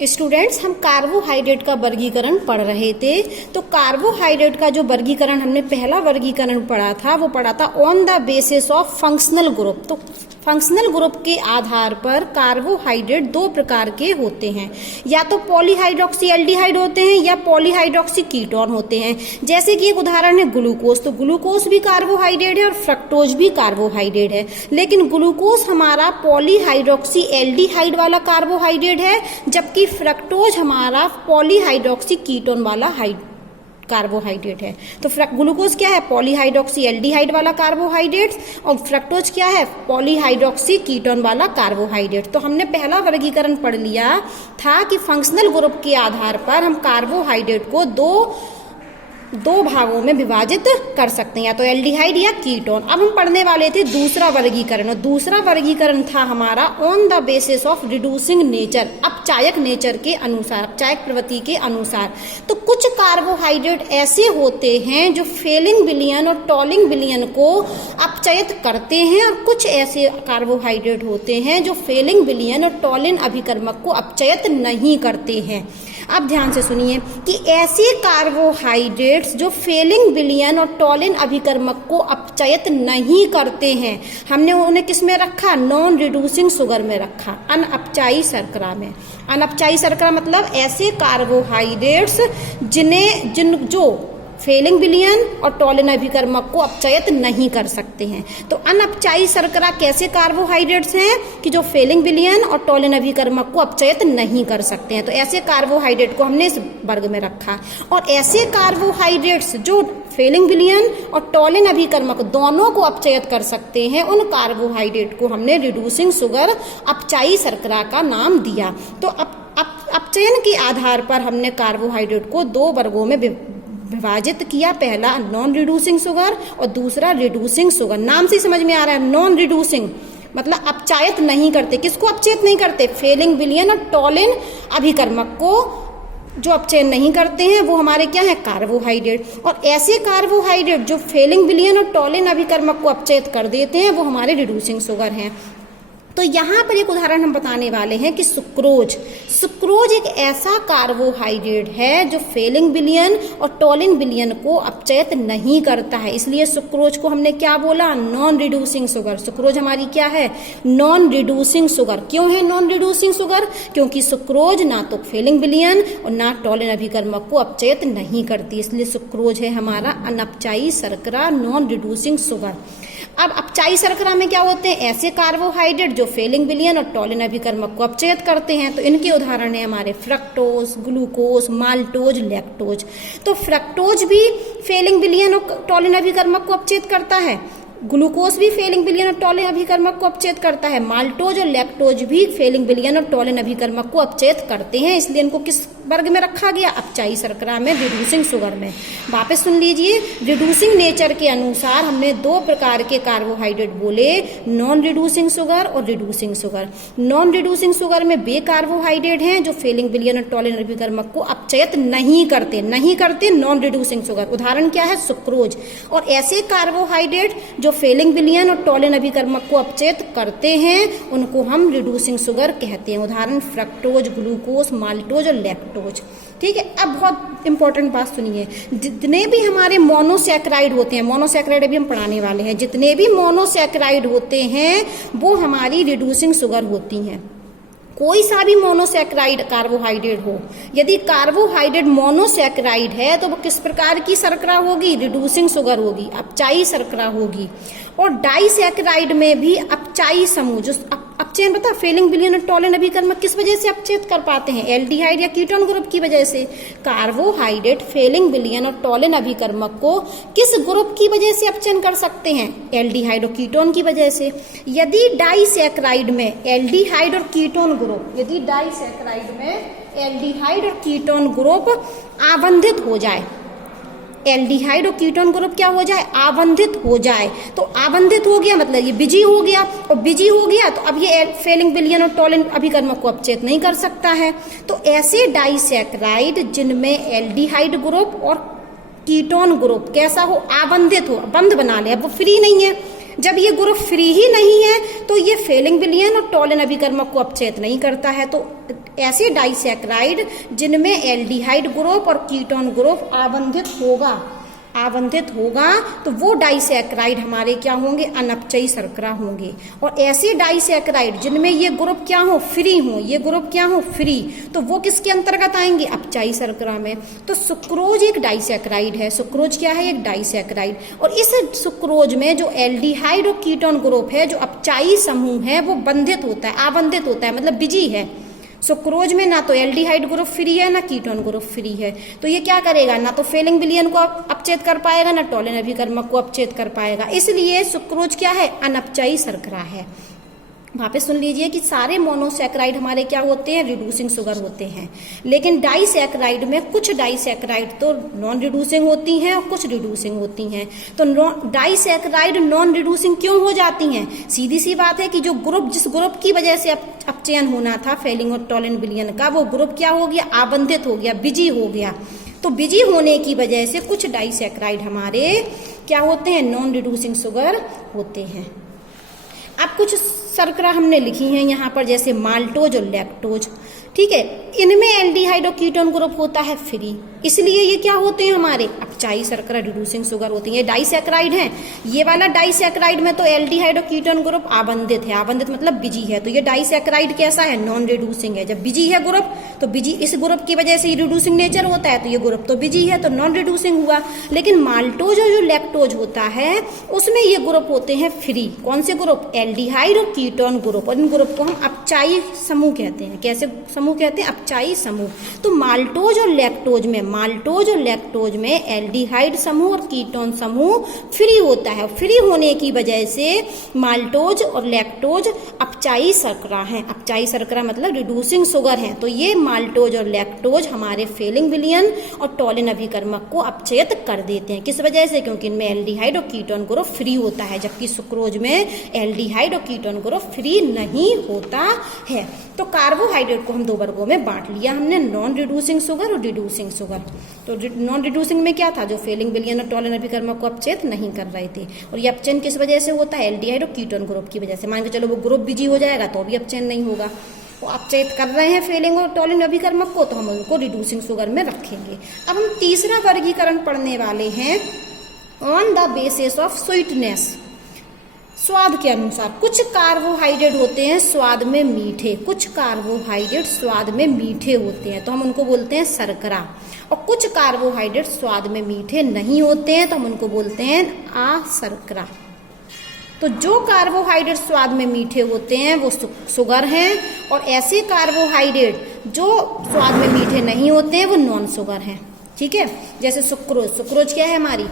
Students, हम carbohydrate का वर्गीकरण पढ़ रहे थे। तो कार्बोहाइड्रेट का जो वर्गीकरण हमने पहला वर्गीकरण पढ़ा था वो पढ़ा था on the basis of functional group. तो फंक्शनल ग्रुप के आधार पर कार्बोहाइड्रेट दो प्रकार के होते हैं, या तो पॉलीहाइड्रोक्सी एल्डिहाइड होते हैं या पॉलीहाइड्रोक्सी कीटोन होते हैं। जैसे कि एक उदाहरण है ग्लूकोज। तो ग्लूकोज भी कार्बोहाइड्रेट है और फ्रक्टोज भी कार्बोहाइड्रेट है, लेकिन ग्लूकोज हमारा पॉलीहाइड्रोक्सी एल्डिहाइड वाला कार्बोहाइड्रेट है, जबकि फ्रक्टोज हमारा पॉलीहाइड्रोक्सी कीटोन वाला कार्बोहाइड्रेट है। तो ग्लूकोज क्या है? पॉलीहाइड्रोक्सी एल्डिहाइड वाला कार्बोहाइड्रेट, और फ्रक्टोज क्या है? पॉलीहाइड्रोक्सी कीटोन वाला कार्बोहाइड्रेट। तो हमने पहला वर्गीकरण पढ़ लिया था कि फंक्शनल ग्रुप के आधार पर हम कार्बोहाइड्रेट को दो भागों में विभाजित कर सकते हैं, या तो एल्डिहाइड या कीटोन। अब हम पढ़ने वाले थे दूसरा वर्गीकरण, और दूसरा वर्गीकरण था हमारा on the basis of reducing nature, अपचायक नेचर के अनुसार, अपचायक प्रवृत्ति के अनुसार। तो कुछ कार्बोहाइड्रेट ऐसे होते हैं जो फेलिंग विलयन और टॉलिंग विलयन को अपचयित करते हैं, और कुछ ऐसे कार्बोहाइड्रेट होते हैं जो फेलिंग विलयन और टॉलिन अभिकर्मक को अपचयित नहीं करते हैं। अब ध्यान से सुनिए कि ऐसे कार्बोहाइड्रेट्स जो फेलिंग विलयन और टॉलिन अभिकर्मक को अपचयित नहीं करते हैं, हमने उन्हें किस में रखा? नॉन रिड्यूसिंग शुगर में रखा, अनअपचायी शर्करा में। अनअपचायी शर्करा मतलब ऐसे कार्बोहाइड्रेट्स जो फेलिंग विलयन और टॉलिन अभिकर्मक को अपचयित नहीं कर सकते हैं। तो अनअपचायी शर्करा कैसे कार्बोहाइड्रेट्स हैं कि जो फेलिंग विलयन और टॉलिन अभिकर्मक को अपचयित नहीं कर सकते हैं। तो ऐसे कार्बोहाइड्रेट को हमने इस वर्ग में रखा। और ऐसे कार्बोहाइड्रेट्स जो फेलिंग विलयन और टॉलिन अभिकर्मक दोनों को अपचयित कर सकते हैं, उन कार्बोहाइड्रेट को हमने रिड्यूसिंग शुगर, अपचायी शर्करा का नाम दिया। तो अपचयन के आधार पर हमने कार्बोहाइड्रेट को दो वर्गों में विभाजित किया। पहला नॉन रिड्यूसिंग शुगर और दूसरा रिड्यूसिंग शुगर। नाम से समझ में आ रहा है, नॉन रिड्यूसिंग मतलब अपचायित नहीं करते। किसको अपचयित नहीं करते? फेलिंग विलयन और टॉलिन अभिकर्मक को जो अपचयन नहीं करते हैं वो हमारे क्या है? कार्बोहाइड्रेट। और ऐसे कार्बोहाइड्रेट जो फेलिंग विलयन और टॉलिन अभिकर्मक को अपचयित कर देते हैं वो हमारे रिड्यूसिंग शुगर हैं। तो यहाँ पर एक उदाहरण हम बताने वाले हैं कि सुक्रोज। सुक्रोज एक ऐसा कार्बोहाइड्रेट है जो फेलिंग विलयन और टॉलिन विलयन को अपचयित नहीं करता है, इसलिए सुक्रोज को हमने क्या बोला? Non reducing sugar. सुक्रोज हमारी क्या है? Non reducing sugar. क्यों है नॉन रिड्यूसिंग शुगर? क्योंकि सुक्रोज ना तो फेलिंग विलयन और ना टॉलिन अभिकर्मक को अपचयित नहीं करती, इसलिए सुक्रोज है हमारा अनअपचायी शर्करा, नॉन रिड्यूसिंग शुगर। अब अपचायी शर्करा में क्या होते हैं? ऐसे कार्बोहाइड्रेट जो फेलिंग विलयन और टॉलिन अभिकर्मक को अपचयित करते हैं। तो इनके उदाहरण है हमारे फ्रक्टोज, ग्लूकोज, माल्टोज, लैक्टोज। तो फ्रक्टोज भी फेलिंग विलयन और टॉलिन अभिकर्मक को अपचयित करता है, ग्लूकोज भी फेलिंग विलयन और टॉलिन अभिकर्मक को अपचयित करता है, माल्टोज और लैक्टोज भी फेलिंग विलयन और टॉलिन अभिकर्मक को अपचयित करते हैं, इसलिए इनको किस वर्ग में रखा गया? अपचायी शर्करा में, रिड्यूसिंग शुगर में। वापस सुन लीजिए, रिड्यूसिंग नेचर के अनुसार हमने दो प्रकार के कार्बोहाइड्रेट बोले, नॉन रिड्यूसिंग शुगर और reducing sugar. Non reducing sugar में वे कार्बोहाइड्रेट हैं जो फेलिंग विलयन और टॉलिन अभिकर्मक को अपचयित नहीं करते नॉन रिड्यूसिंग शुगर। उदाहरण क्या है? सुक्रोज। और ऐसे कार्बोहाइड्रेट जो फेलिंग विलयन और टॉलिन अभिकर्मक को अपचयित करते हैं उनको हम रिड्यूसिंग शुगर कहते हैं। उदाहरण फ्रक्टोज, ग्लूकोज, माल्टोज और लैक्टोज। ठीक है। अब बहुत इंपॉर्टेंट बात सुनिए, जितने भी हमारे मोनोसैकेराइड होते हैं, मोनोसैकेराइड अभी हम पढ़ाने वाले हैं, जितने भी मोनोसैकेराइड होते हैं वो हमारी रिड्यूसिंग शुगर होती हैं। कोई सा भी मोनोसैकेराइड कार्बोहाइड्रेट हो, यदि कार्बोहाइड्रेट मोनोसैकेराइड है तो वो किस प्रकार की शर्करा होगी? रिड्यूसिंग शुगर होगी, अपचायी शर्करा होगी। और डाइसैकेराइड में भी अपचायी समूह जो अपचयन बता, फेलिंग विलयन और टॉलिन अभिकर्मक किस वजह से अपचयित कर पाते हैं? एल्डिहाइड या कीटोन ग्रुप की वजह से। कार्बोहाइड्रेट फेलिंग विलयन और टॉलिन अभिकर्मक को किस ग्रुप की वजह से अपचयन कर सकते हैं? एल्डिहाइड और कीटोन की वजह से। यदि डाइसैकेराइड में एल्डिहाइड और कीटोन ग्रुप, यदि डाइसैकेराइड में एल्डिहाइड और कीटोन ग्रुप आबंधित हो जाए, एल्डिहाइड और कीटोन ग्रुप क्या हो जाए? आबंधित हो जाए। तो आबंधित हो गया मतलब ये बिजी हो गया, और बिजी हो गया तो अब ये फेलिंग विलयन और टॉलिन अभिकर्मक को अपचयित नहीं कर सकता है। तो ऐसे डाइसैकेराइड जिनमें एल्डिहाइड ग्रुप और कीटोन ग्रुप कैसा हो? आबंधित हो, बंध बना ले, अब वो फ्री नहीं है, जब ये ग्रुप फ्री ही नहीं है तो ये फेलिंग विलयन और टॉलिन अभिकर्मक को अपचयित नहीं करता है। तो ऐसे डाइसैकराइड जिनमें एल्डिहाइड ग्रुप और कीटोन ग्रुप आवंधित होगा तो वो डाइसैकराइड हमारे क्या होंगे, अनपचयी शर्करा होंगे। और ऐसे डाइसैकराइड जिनमें ये ग्रुप क्या हो, फ्री हो, ये ग्रुप क्या हो, फ्री, तो वो किसके अंतर्गत आएंगे, अपचयी शर्करा में। तो सुक्रोज एक डाइसैकराइड है, सुक्रोज क्या है, एक डाइसैकराइड। और इस सुक्रोज में जो एल्डिहाइड और कीटोन ग्रुप है, जो अपचयी समूह है, वो बंधित होता है, आवंधित होता है, मतलब बिजी है। सुक्रोज में ना तो एल्डिहाइड ग्रुप फ्री है ना कीटोन ग्रुप फ्री है, तो ये क्या करेगा, ना तो फेलिंग विलयन को अपचयित कर पाएगा ना टॉलिन अभिकर्मक को अपचयित कर पाएगा। इसलिए सुक्रोज क्या है, अनपचयी शर्करा है। वहां पे सुन लीजिए कि सारे मोनोसैकराइड हमारे क्या होते हैं, रिड्यूसिंग शुगर होते हैं। लेकिन डाइसैकराइड में कुछ डाइसैकराइड तो नॉन रिड्यूसिंग होती हैं और कुछ रिड्यूसिंग होती हैं। तो डाइसैकराइड नॉन रिड्यूसिंग क्यों हो जाती हैं, सीधी सी बात है कि जो ग्रुप, जिस ग्रुप की वजह से अपचयन होना था फेलिंग और टॉलिन विलयन का, वो ग्रुप क्या हो गया, आवंधित हो गया, बिजी हो गया। तो बिजी होने की वजह से कुछ डाइसैकराइड हमारे क्या होते हैं, नॉन रिड्यूसिंग शुगर होते हैं। अब कुछ शर्करा हमने लिखी हैं यहाँ पर, जैसे माल्टोज और लैक्टोज, ठीक है। इनमें एल्डिहाइड और कीटोन ग्रुप होता है फ्री, इसलिए ये क्या होते हैं हमारे, अपचयी शर्करा, रिड्यूसिंग शुगर होती है। ये डाइसैकराइड है, ये वाला डाइसैकराइड में तो एल्डिहाइड और कीटोन ग्रुप आवंधित है, आवंधित मतलब बिजी है। तो ये डाइसैकराइड कैसा है, नॉन रिड्यूसिंग है। जब बिजी है ग्रुप तो बिजी, इस ग्रुप की वजह से रिड्यूसिंग नेचर होता है, तो ये ग्रुप तो बिजी है, तो नॉन रिड्यूसिंग हुआ। लेकिन माल्टोज और जो लैक्टोज होता है उसमें ये ग्रुप होते हैं फ्री। कौन से ग्रुप, एल्डिहाइड और कीटोन ग्रुप, और इन ग्रुप को हम अपचयी समूह कहते हैं। कैसे समूह कहते हैं, अपचयी समूह। तो माल्टोज और लैक्टोज में एल्डिहाइड समूह और कीटोन समूह फ्री होता है। फ्री होने की वजह से माल्टोज और लैक्टोज अपचयी शर्करा हैं। अपचयी शर्करा मतलब रिड्यूसिंग शुगर है। तो ये माल्टोज और लैक्टोज हमारे फेलिंग विलयन और टॉलिन अभिकर्मक को अपचयित कर देते हैं। किस वजह से, क्योंकि इनमें एल्डिहाइड और कीटोन ग्रुप फ्री होता है, जबकि सुक्रोज में एल्डिहाइड और कीटोन ग्रुप फ्री नहीं होता है। तो कार्बोहाइड्रेट को हम दो वर्गों में बांट लिया हमने, नॉन रिड्यूसिंग शुगर और रिड्यूसिंग शुगर। तो नॉन रिड्यूसिंग में क्या था, जो फेलिंग विलयन और टॉलिन अभिकर्मक को अपचयित नहीं कर रहे थे। और ये अपचयन किस वजह से होता है, एल्डिहाइड और कीटोन ग्रुप की वजह से। मान के चलो वो ग्रुप बिजी हो जाएगा तो भी अपचयन नहीं होगा। वो अपचयित कर रहे हैं फेलिंग और टॉलिन अभिकर्मक को, तो हम उनको रिड्यूसिंग शुगर में रखेंगे। अब हम तीसरा वर्गीकरण पढ़ने वाले हैं, on the basis of sweetness, स्वाद के अनुसार। कुछ कार्बोहाइड्रेट होते हैं स्वाद में मीठे, कुछ कार्बोहाइड्रेट स्वाद में मीठे होते हैं, तो हम उनको बोलते हैं शर्करा। और कुछ कार्बोहाइड्रेट स्वाद में मीठे नहीं होते हैं, तो हम उनको बोलते हैं अशर्करा। तो जो कार्बोहाइड्रेट स्वाद में मीठे होते हैं वो शुगर हैं, और ऐसे कार्बोहाइड्रेट जो स्वाद में मीठे नहीं होते हैं वो नॉन शुगर हैं, ठीक है। जैसे सुक्रोज, सुक्रोज क्या है, हमारी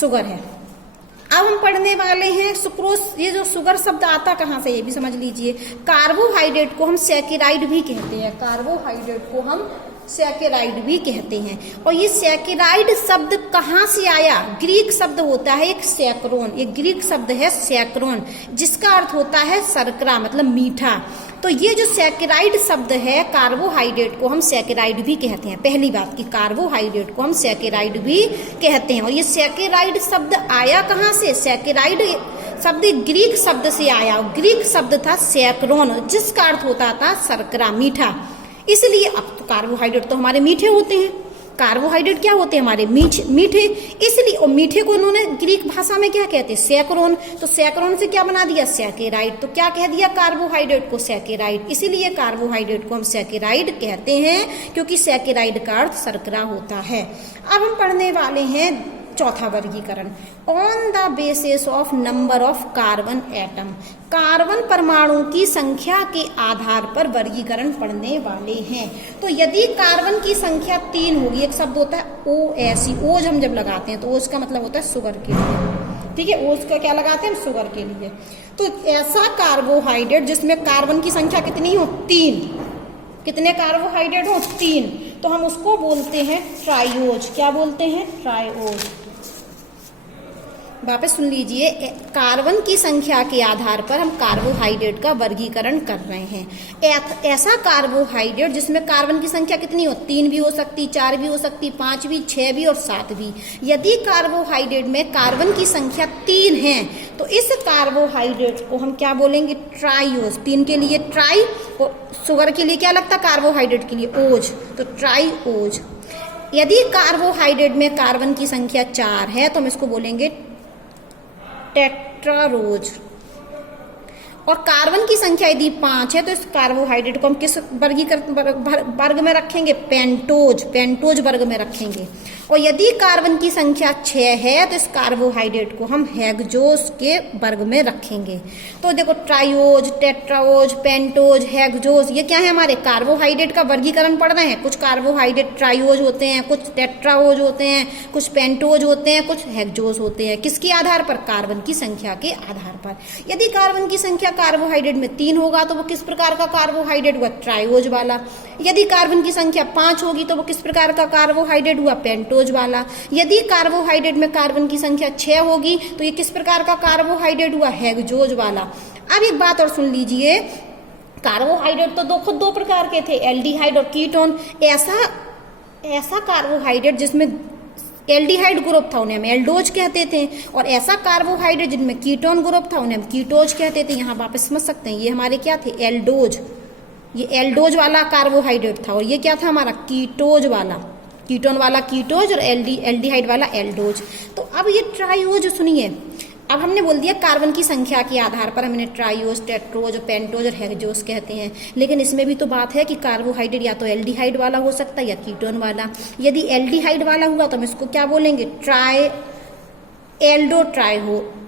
शुगर है। अब हम पढ़ने वाले हैं सुक्रोज। ये जो शुगर शब्द आता कहाँ से, ये भी समझ लीजिए। कार्बोहाइड्रेट को हम सैकेराइड भी कहते हैं, कार्बोहाइड्रेट को हम सैकेराइड भी कहते हैं। और ये सैकेराइड शब्द कहाँ से आया, ग्रीक शब्द होता है एक सैकरोन, ये ग्रीक शब्द है सैकरोन, जिसका अर्थ होता है शर्करा मतलब मीठा। तो ये जो सैकेराइड शब्द है, कार्बोहाइड्रेट को हम सैकेराइड भी कहते हैं। पहली बात कि कार्बोहाइड्रेट को हम सैकेराइड भी कहते हैं। और ये सैकेराइड शब्द आया कहाँ से, सैकेराइड शब्द ग्रीक शब्द से आया। ग्रीक शब्द था सैकरोन, जिसका अर्थ होता था शर्करा, मीठा। इसलिए अब तो कार्बोहाइड्रेट तो हमारे मीठे होते हैं, कार्बोहाइड्रेट क्या होते हैं हमारे मीठे, इसलिए। और मीठे को उन्होंने ग्रीक भाषा में क्या कहते हैं, सैकरोन। तो सैकरोन से क्या बना दिया, सैकेराइड। तो क्या कह दिया कार्बोहाइड्रेट को, सैकेराइड। इसीलिए कार्बोहाइड्रेट को हम सैकेराइड कहते हैं, क्योंकि सैकेराइड का अर्थ शर्करा होता है। अब हम पढ़ने वाले हैं चौथा वर्गीकरण, on the basis of number of carbon atom. Carbon परमाणु की संख्या के आधार पर वर्गीकरण पढ़ने वाले हैं। तो यदि कार्बन की संख्या 3 होगी, एक शब्द होता है OH, ओज हम जब लगाते हैं तो ओज का मतलब होता है शुगर के लिए, ठीक है। ओज का क्या लगाते हैं, शुगर के लिए। तो ऐसा कार्बोहाइड्रेट जिसमें कार्बन की संख्या कितनी हो, 3, कितने कार्बोहाइड्रेट हो, 3, तो हम उसको बोलते हैं ट्राइओज। क्या बोलते हैं, ट्राइओज। वापस सुन लीजिए, कार्बन की संख्या के आधार पर हम कार्बोहाइड्रेट का वर्गीकरण कर रहे हैं। ऐसा कार्बोहाइड्रेट जिसमें कार्बन की संख्या कितनी हो, 3 भी हो सकती, 4 भी हो सकती, 5 भी, 6 भी और 7 भी। यदि कार्बोहाइड्रेट में कार्बन की संख्या 3 है तो इस कार्बोहाइड्रेट को हम क्या बोलेंगे, ट्राइओज। 3 के लिए ट्राई और शुगर के लिए क्या लगता है, कार्बोहाइड्रेट के लिए ओज, तो ट्राइओज। यदि कार्बोहाइड्रेट में कार्बन की संख्या 4 है तो हम इसको बोलेंगे टेट्रारोज। और कार्बन की संख्या यदि 5 है तो इस कार्बोहाइड्रेट को हम किस वर्ग में रखेंगे, पेंटोज, पेंटोज वर्ग में रखेंगे। और यदि कार्बन की संख्या 6 है तो इस कार्बोहाइड्रेट को हम हेक्सोज के वर्ग में रखेंगे। तो देखो, ट्राइओज, टेट्राओज, पेंटोज, हेक्सोज, ये क्या है, हमारे कार्बोहाइड्रेट का वर्गीकरण पढ़ रहे हैं। कुछ कार्बोहाइड्रेट ट्राइओज होते हैं, कुछ टेट्राओज होते हैं, कुछ पेंटोज होते हैं, कुछ हेक्सोज होते हैं। किसके आधार पर, कार्बन की संख्या के आधार पर। यदि कार्बन की संख्या कार्बोहाइड्रेट में 3 होगा तो वो किस प्रकार का कार्बोहाइड्रेट हुआ, ट्राइओज वाला। यदि कार्बन की संख्या 5 होगी तो वो किस प्रकार का कार्बोहाइड्रेट हुआ, पेंटोज वाला। यदि कार्बोहाइड्रेट में कार्बन की संख्या 6 होगी तो ये किस प्रकार का कार्बोहाइड्रेट हुआ, हेक्सोज वाला। अब एक बात और सुन लीजिए, कार्बोहाइड्रेट तो खुद दो प्रकार के थे, एल्डिहाइड और कीटोन। ऐसा कार्बोहाइड्रेट जिसमें एल्डिहाइड ग्रुप था उन्हें हम एल्डोज कहते थे, और ऐसा कार्बोहाइड्रेट जिनमें कीटोन ग्रुप था उन्हें हम कीटोज कहते थे। यहाँ वापस समझ सकते हैं, ये हमारे क्या थे, एल्डोज। ये एल्डोज वाला कार्बोहाइड्रेट था और ये क्या था हमारा, कीटोज वाला। कीटोन वाला कीटोज और एल्डिहाइड वाला एल्डोज। तो अब ये ट्राइओज सुनिए, अब हमने बोल दिया कार्बन की संख्या के आधार पर हम इन्हें ट्राइओज, टेट्रोज, पेंटोज और हेक्सोज कहते हैं। लेकिन इसमें भी तो बात है कि कार्बोहाइड्रेट या तो एल्डिहाइड वाला हो सकता है या कीटोन वाला। यदि एल्डिहाइड वाला हुआ तो हम इसको क्या बोलेंगे,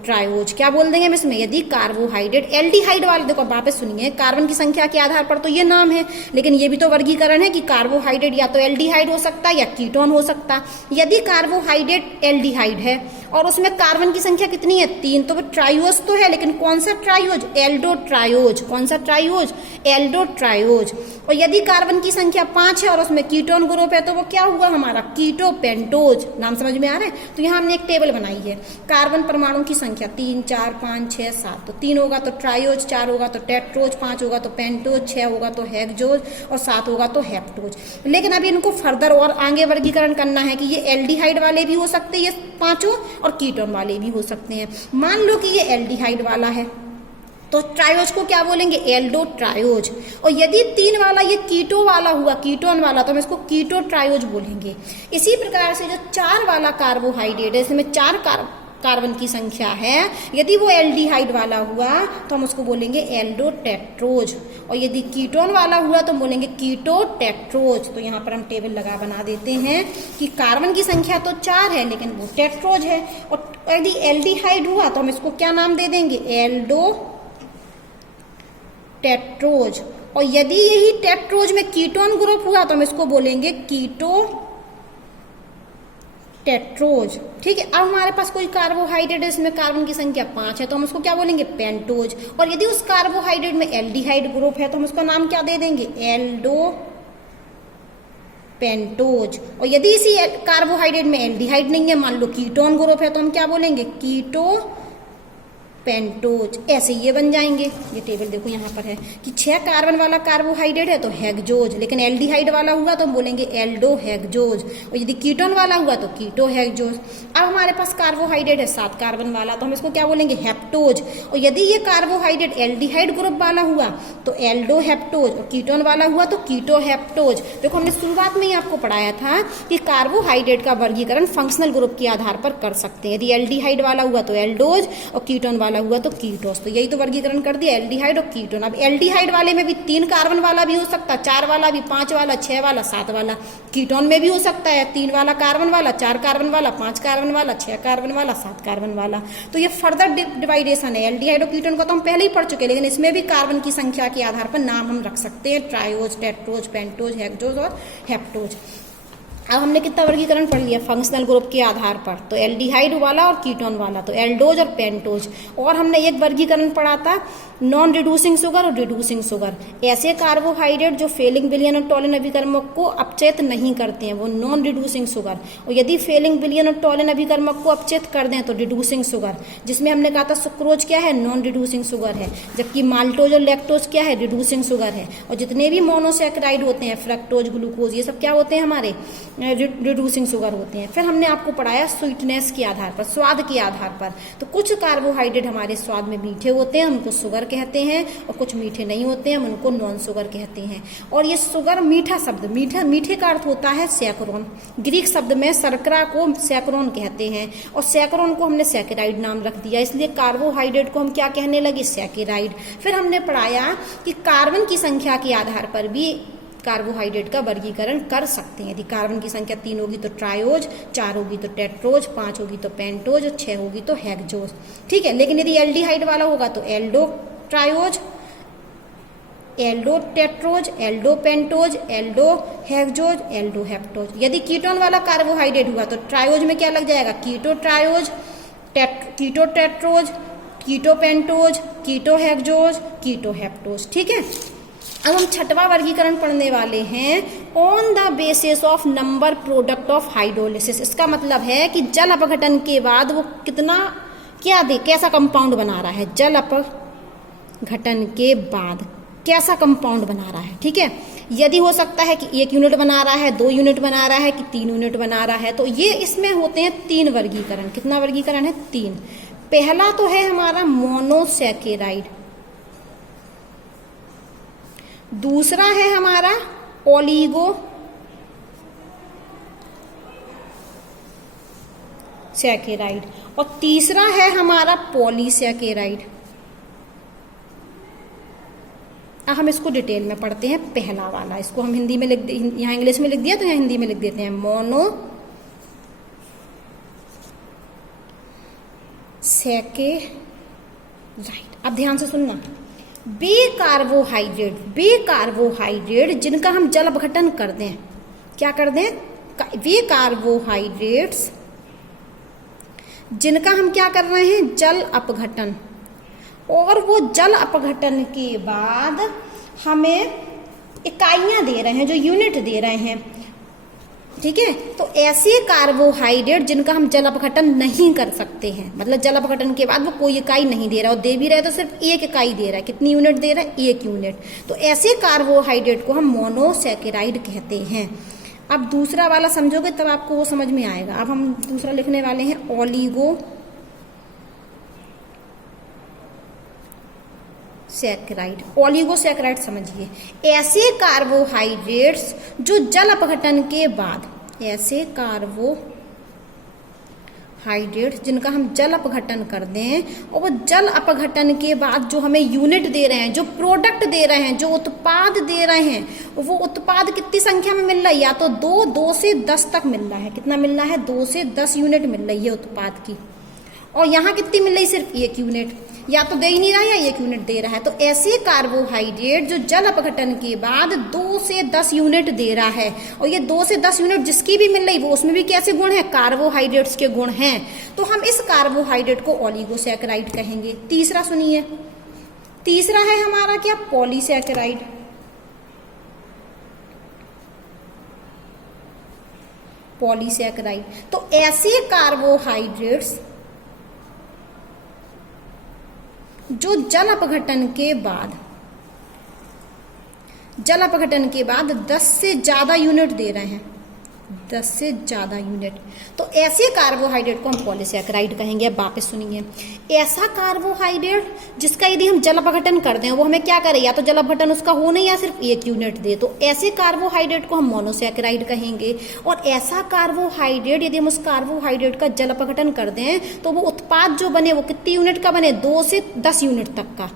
ट्राइओज क्या बोल देंगे हम इसमें। यदि कार्बोहाइड्रेट एल्डिहाइड वाला, देखो वापस सुनिए, कार्बन की संख्या के आधार पर तो ये नाम है, लेकिन ये भी तो वर्गीकरण है कि कार्बोहाइड्रेट या तो एल्डिहाइड हो सकता है या कीटोन हो सकता। यदि कार्बोहाइड्रेट एल्डिहाइड है और उसमें कार्बन की संख्या कितनी है, 3, तो वो ट्राइओज तो है, लेकिन कौन सा ट्राइओज, एल्डोट्राइओज। कौन सा ट्राइओज, एल्डोट्राइओज। और यदि कार्बन की संख्या 5 है और उसमें कीटोन ग्रुप है तो वो क्या हुआ हमारा, कीटोपेंटोज। नाम समझ में आ रहा है। तो यहाँ हमने एक टेबल बनाई है, कार्बन परमाणु की संख्या 3, 4, 5, 6, 7। तो 3 होगा तो ट्राइओज, 4 होगा तो टेट्रोज, 5 होगा तो पेंटोज, 6 होगा तो हेक्सोज और 7 होगा तो हेप्टोज। लेकिन अभी इनको फर्दर और आगे वर्गीकरण करना है कि ये एल्डिहाइड वाले भी हो सकते हैं, ये 5 और कीटोन वाले भी हो सकते हैं। मान लो कि ये एल्डिहाइड वाला है तो ट्राइओज को क्या बोलेंगे, एल्डोट्राइओज। और यदि 3 वाला ये कीटो वाला हुआ, कीटोन वाला, तो हम इसको कीटो ट्राइओज बोलेंगे। इसी प्रकार से जो 4 वाला कार्बोहाइड्रेट है, इसमें 4 कार्बन की संख्या है, यदि वो एल्डिहाइड वाला हुआ तो हम उसको बोलेंगे एल्डोटेट्रोज। और यदि कीटोन वाला हुआ तो हम बोलेंगे कीटोटेट्रोज। तो यहाँ पर हम टेबल बना देते हैं कि कार्बन की संख्या तो 4 है लेकिन वो टेट्रोज है। और यदि एल्डिहाइड हुआ तो हम इसको क्या नाम दे देंगे, एल्डोटेट्रोज। और यदि यही टेट्रोज में कीटोन ग्रुप हुआ तो हम इसको बोलेंगे टेट्रोज। ठीक है। अब हमारे पास कोई कार्बोहाइड्रेट है, इसमें कार्बन की संख्या 5 है तो हम उसको क्या बोलेंगे, पेंटोज। और यदि उस कार्बोहाइड्रेट में एल्डिहाइड ग्रुप है तो हम उसका नाम क्या दे देंगे, एल्डोपेंटोज। और यदि इसी कार्बोहाइड्रेट में एल्डिहाइड नहीं है, मान लो कीटोन ग्रुप है, तो हम क्या बोलेंगे, कीटोपेंटोज। ऐसे ये बन जाएंगे। ये टेबल देखो यहाँ पर है कि 6 कार्बन वाला कार्बोहाइड्रेट है तो हेक्सोज, लेकिन एल्डिहाइड वाला हुआ तो हम बोलेंगे एल्डोहेक्सोज। और यदि कीटोन वाला हुआ तो कीटोहेक्सोज। अब हमारे पास कार्बोहाइड्रेट है 7 कार्बन वाला तो हम इसको क्या बोलेंगे, हेप्टोज। और यदि ये कार्बोहाइड्रेट एल्डिहाइड ग्रुप वाला हुआ तो एल्डोहेप्टोज, और कीटोन वाला हुआ तो कीटोहेप्टोज। देखो हमने शुरुआत में ही आपको पढ़ाया था कि कार्बोहाइड्रेट का वर्गीकरण फंक्शनल ग्रुप के आधार पर कर सकते हैं। यदि एल्डिहाइड वाला हुआ तो एल्डोज और कीटोन वाला हुआ तो कीटोस। तो यही तो वर्गीकरण कर दिया, एल्डिहाइड और कीटोन। अब एल्डिहाइड वाले में भी 3 कार्बन वाला भी हो सकता है, 4 वाला भी, 5 वाला, 6 वाला, 7 वाला। कीटोन में भी हो सकता है 3 वाला कार्बन वाला, 4 कार्बन वाला, 5 कार्बन वाला, 6 कार्बन वाला, 7 कार्बन वाला। तो ये फर्दर डिवाइडेशन है। एल्डिहाइड और कीटोन को तो हम पहले ही पढ़ चुके, लेकिन इसमें भी कार्बन की संख्या के आधार पर नाम हम रख सकते हैं, ट्राइओज, टेट्रोज, पेंटोज, हेक्सोज और हेप्टोज। अब हमने कितना वर्गीकरण पढ़ लिया फंक्शनल ग्रुप के आधार पर, तो एल्डिहाइड वाला और कीटोन वाला, तो एल्डोज और पेंटोज। और हमने एक वर्गीकरण पढ़ा था नॉन रिड्यूसिंग शुगर और रिड्यूसिंग शुगर। ऐसे कार्बोहाइड्रेट जो फेलिंग विलयन और टॉलिन अभिकर्मक को अपचेत नहीं करते हैं वो नॉन रिड्यूसिंग शुगर, और यदि फेलिंग विलयन और टॉलिन अभिकर्मक को अपचेत कर दें तो रिड्यूसिंग शुगर, जिसमें हमने कहा था सुक्रोज क्या है, नॉन रिड्यूसिंग शुगर है, जबकि माल्टोज और लैक्टोज क्या है, रिड्यूसिंग शुगर है। और जितने भी मोनोसैकेराइड होते हैं फ्रक्टोज, ग्लूकोज, ये सब क्या होते हैं हमारे रिड्यूसिंग शुगर होते हैं। फिर हमने आपको पढ़ाया स्वीटनेस के आधार पर, स्वाद के आधार पर, तो कुछ कार्बोहाइड्रेट हमारे स्वाद में मीठे होते हैं, उनको शुगर कहते हैं, और कुछ मीठे नहीं होते हैं, हम उनको नॉन शुगर कहते हैं। और ये शुगर मीठा शब्द, मीठे का अर्थ होता है सैकरोन। ग्रीक शब्द में शर्करा को सैकरोन कहते हैं, और सैकरोन को हमने सैकेराइड नाम रख दिया, इसलिए कार्बोहाइड्रेट को हम क्या कहने लगे, सैकेराइड। फिर हमने पढ़ाया कि कार्बन की संख्या के आधार पर भी कार्बोहाइड्रेट का वर्गीकरण कर सकते हैं। यदि कार्बन की संख्या 3 होगी तो ट्रायोज, 4 होगी तो टेट्रोज, 5 होगी तो पेंटोज और 6 होगी तो हेक्सोज। ठीक है, लेकिन यदि एल्डिहाइड वाला होगा तो Aldo triose, Aldo tetrose, Aldo pentose, Aldo hexose, Aldo heptose. यदि कीटोन वाला कार्बोहाइड्रेट हुआ तो ट्रायोज में क्या लग जाएगा, कीटो ट्रायोज, कीटो टेट्रोज, कीटो पेंटोज, कीटो हेक्सोज, कीटो हेप्टोज। ठीक है, अब हम छठवां वर्गीकरण पढ़ने वाले हैं on the basis of number product of hydrolysis. इसका मतलब है कि जल अपघटन के बाद वो कितना क्या दे, कैसा कंपाउंड बना रहा है, जल अपघटन के बाद कैसा कंपाउंड बना रहा है। ठीक है, यदि हो सकता है कि 1 यूनिट बना रहा है, 2 यूनिट बना रहा है, कि 3 यूनिट बना रहा है, तो ये इसमें होते हैं 3 वर्गीकरण। कितना वर्गीकरण है, 3। पहला तो है हमारा मोनोसैकेराइड, दूसरा है हमारा ओलिगो सैकेराइड, और तीसरा है हमारा पॉलीसैकेराइड। अब हम इसको डिटेल में पढ़ते हैं। पहला वाला, इसको हम हिंदी में लिख, यहाँ इंग्लिश में लिख दिया तो यहाँ हिंदी में लिख देते हैं, मोनोसैकेराइड। अब ध्यान से सुनना, वे कार्बोहाइड्रेट जिनका हम जल अपघटन कर दें, क्या कर दें, वे कार्बोहाइड्रेट्स जिनका हम क्या कर रहे हैं, जल अपघटन, और वो जल अपघटन के बाद हमें इकाइयां दे रहे हैं, जो यूनिट दे रहे हैं। ठीक है, तो ऐसे कार्बोहाइड्रेट जिनका हम जल अपघटन नहीं कर सकते हैं, मतलब जल अपघटन के बाद वो कोई इकाई नहीं दे रहा, और दे भी रहा है तो सिर्फ 1 इकाई दे रहा है। कितनी यूनिट दे रहा है, 1 यूनिट। तो ऐसे कार्बोहाइड्रेट को हम मोनोसैकेराइड कहते हैं। अब दूसरा वाला समझोगे तब आपको वो समझ में आएगा। अब हम दूसरा लिखने वाले हैं ओलिगो सैकेराइड। ओलिगोसैकेराइड समझिए, ऐसे कार्बोहाइड्रेट्स जो जल अपघटन के बाद, ऐसे कार्बोहाइड्रेट्स जिनका हम जल अपघटन कर दें, और वो जल अपघटन के बाद जो हमें यूनिट दे रहे हैं, जो प्रोडक्ट दे रहे हैं, जो उत्पाद दे रहे हैं, वो उत्पाद कितनी संख्या में मिल रहा है, या तो 2 से 10 तक मिल रहा है। कितना मिल रहा है, 2 से 10 यूनिट मिल रही है उत्पाद की। और यहाँ कितनी मिल रही, सिर्फ 1 यूनिट, या तो दे ही नहीं रहा है या 1 यूनिट दे रहा है। तो ऐसे कार्बोहाइड्रेट जो जल अपघटन के बाद 2 से 10 यूनिट दे रहा है, और ये 2 से 10 यूनिट जिसकी भी मिल रही वो उसमें भी कैसे गुण है, कार्बोहाइड्रेट्स के गुण हैं, तो हम इस कार्बोहाइड्रेट को ओलिगोसैकेराइड कहेंगे। तीसरा सुनिए, तीसरा है हमारा क्या, पॉलीसैकेराइड। पॉलीसैकेराइड, तो ऐसे कार्बोहाइड्रेट्स जो जल अपघटन के बाद 10 से ज्यादा यूनिट दे रहे हैं, 10 से ज्यादा यूनिट, तो ऐसे कार्बोहाइड्रेट को हम पॉलीसैकेराइड कहेंगे। अब वापस सुनिए, ऐसा कार्बोहाइड्रेट जिसका यदि हम जल अपघटन कर दें, वो हमें क्या करे, या तो जल अपघटन उसका हो नहीं या सिर्फ 1 यूनिट दे, तो ऐसे कार्बोहाइड्रेट को हम मोनोसैकेराइड कहेंगे। और ऐसा कार्बोहाइड्रेट यदि हम उस कार्बोहाइड्रेट का जल अपघटन कर दें तो वो उत्पाद जो बने वो कितनी यूनिट का बने, 2 से 10 यूनिट तक का।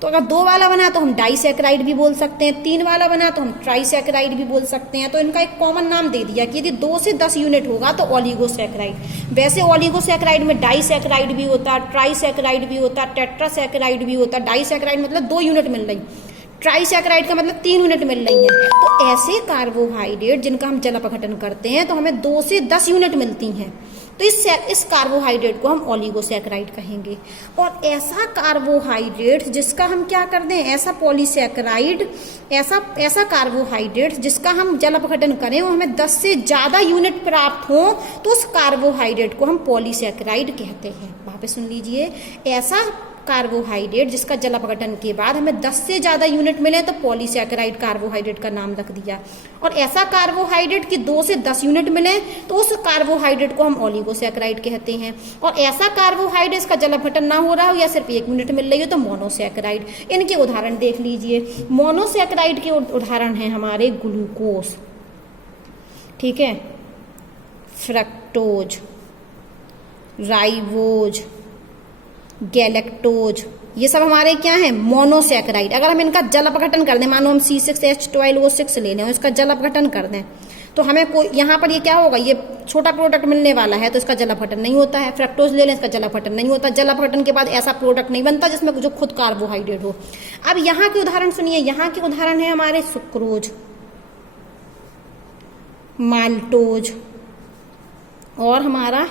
तो अगर 2 वाला बना तो हम डाइसैकेराइड भी बोल सकते हैं, 3 वाला बना तो हम ट्राइसैकेराइड भी बोल सकते हैं। तो इनका एक कॉमन नाम दे दिया कि यदि 2 से 10 यूनिट होगा तो ओलिगोसैकेराइड। वैसे ओलिगोसैकेराइड में डाइसैकेराइड भी होता, ट्राइसैकेराइड भी होता, टेट्रासैकेराइड भी होता। डाइसैकेराइड मतलब 2 यूनिट मिल रही, ट्राइसैकेराइड का मतलब 3 यूनिट मिल रही है। तो ऐसे कार्बोहाइड्रेट जिनका हम जल अपघटन करते हैं तो हमें 2 से 10 यूनिट मिलती हैं, तो इस कार्बोहाइड्रेट को हम ओलिगोसैकेराइड कहेंगे। और ऐसा कार्बोहाइड्रेट जिसका हम क्या कर दें, ऐसा पॉलीसैकेराइड, ऐसा कार्बोहाइड्रेट जिसका हम जल अपघटन करें वो हमें 10 से ज्यादा यूनिट प्राप्त हो, तो उस कार्बोहाइड्रेट को हम पॉलीसैकेराइड कहते हैं। वहां पे सुन लीजिए, ऐसा कार्बोहाइड्रेट जिसका जल अपघटन के बाद हमें 10 से ज्यादा यूनिट मिले तो पॉलीसैकेराइड कार्बोहाइड्रेट का नाम रख दिया। और ऐसा कार्बोहाइड्रेट की 2 से 10 यूनिट मिले तो उस कार्बोहाइड्रेट को हम ओलिगोसैकेराइड कहते हैं। और ऐसा कार्बोहाइड्रेट का जल अपघटन ना हो रहा हो या सिर्फ 1 यूनिट मिल रही हो तो मोनोसैकेराइड। इनके उदाहरण देख लीजिए। मोनोसैकेराइड के उदाहरण हैं हमारे ग्लूकोज, ठीक है, फ्रक्टोज, राइबोज, गैलेक्टोज, ये सब हमारे क्या है, मोनोसैकेराइड। अगर हम इनका जल अपघटन कर दें, मानो हम C6H12O6 ले लें और इसका जल अपघटन कर दें तो हमें कोई यहाँ पर ये क्या होगा, ये छोटा प्रोडक्ट मिलने वाला है तो इसका जल अपघटन नहीं होता है। फ्रक्टोज ले लें, इसका जल अपघटन नहीं होता। जल अपघटन के बाद ऐसा प्रोडक्ट नहीं बनता जिसमें जो खुद कार्बोहाइड्रेट हो। अब यहाँ के उदाहरण सुनिए, यहाँ के उदाहरण है हमारे सुक्रोज, माल्टोज और हमारा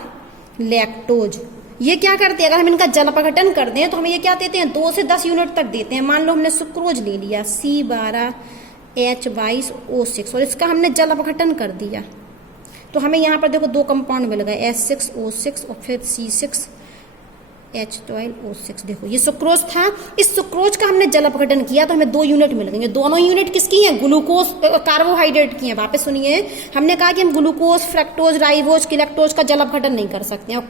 लैक्टोज। ये क्या करते हैं, अगर हम इनका जल अपघटन कर दें तो हमें ये क्या देते हैं, 2 से 10 यूनिट तक देते हैं। मान लो हमने सुक्रोज ले लिया C12H22O6 और इसका हमने जल अपघटन कर दिया तो हमें यहाँ पर देखो 2 कंपाउंड मिल गए, H6O6 और फिर C6H12O6। देखो ये सुक्रोज था, इस सुक्रोज का हमने जल अपघटन किया तो हमें 2 यूनिट मिल गई। दोनों यूनिट किसकी हैं, ग्लूकोज कार्बोहाइड्रेट की हैं। वापस सुनिए, हमने कहा कि हम ग्लूकोज, फ्रक्टोज, राइबोज, गिलेक्टोज का जल अपघटन नहीं कर सकते हैं और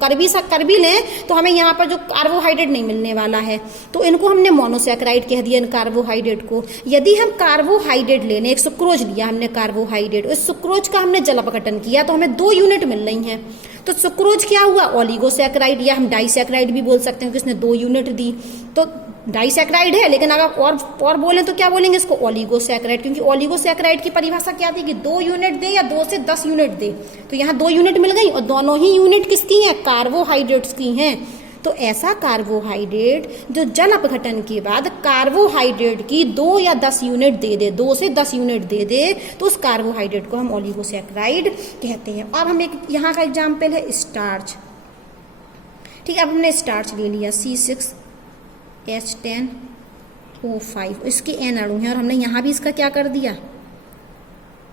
कर भी लें तो हमें यहाँ पर जो कार्बोहाइड्रेट नहीं मिलने वाला है, तो इनको हमने मोनोसैकेराइड कह दिया इन कार्बोहाइड्रेट को। यदि हम कार्बोहाइड्रेट ले लें, एक सुक्रोज लिया हमने कार्बोहाइड्रेट, उस सुक्रोज का हमने जल अपघटन किया तो हमें 2 यूनिट मिल रही हैं, तो सुक्रोज क्या हुआ, ओलिगोसैकेराइड, या हम डाइसैकेराइड भी बोल सकते हैं कि इसने 2 यूनिट दी तो डाइसैकेराइड है। लेकिन अगर और बोलें तो क्या बोलेंगे इसको, ओलिगोसैकेराइड, क्योंकि ओलिगोसैकेराइड की परिभाषा क्या थी कि 2 यूनिट दे या 2 से 10 यूनिट दे। तो यहाँ 2 यूनिट मिल गई और दोनों ही यूनिट किसकी हैं, कार्बोहाइड्रेट्स की हैं। तो ऐसा कार्बोहाइड्रेट जो जल अपघटन के बाद कार्बोहाइड्रेट की 2 या 10 यूनिट दे दे, 2 से 10 यूनिट दे दे, तो उस कार्बोहाइड्रेट को हम ओलिगोसैकेराइड कहते हैं। और हम एक यहाँ का एग्जाम्पल है स्टार्च, ठीक है। अब हमने स्टार्च ले लिया C6H10O5, इसके N अणु हैं और हमने यहाँ भी इसका क्या कर दिया,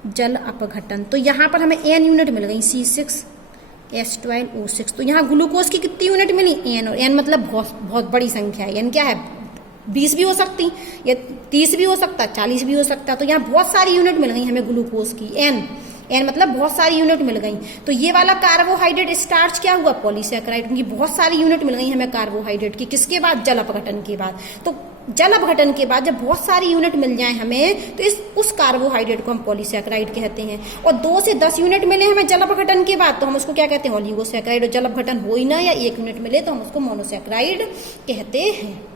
जल अपघटन। तो यहाँ पर हमें N यूनिट मिल गई, C6H12O6। तो यहाँ ग्लूकोज की कितनी यूनिट मिली, N, और N मतलब बहुत बड़ी संख्या है। N क्या है, 20 भी हो सकती या 30 भी हो सकता, 40 भी हो सकता। तो यहाँ बहुत सारी यूनिट मिल गई हमें ग्लूकोज की, N मतलब बहुत सारी यूनिट मिल गई। तो ये वाला कार्बोहाइड्रेट स्टार्च क्या हुआ, पॉलीसैकेराइड, क्योंकि बहुत सारी यूनिट मिल गई हमें कार्बोहाइड्रेट की, किसके बाद, जल अपघटन के बाद। तो जल अपघटन के बाद जब बहुत सारी यूनिट मिल जाए हमें तो उस कार्बोहाइड्रेट को हम पॉलीसैकेराइड कहते हैं। और 2 से 10 यूनिट मिले हमें जल अपघटन के बाद तो हम उसको क्या कहते हैं, ओलिगोसैकेराइड। और जल अपघटन हो ही ना या 1 यूनिट मिले तो हम उसको मोनोसैकेराइड कहते हैं।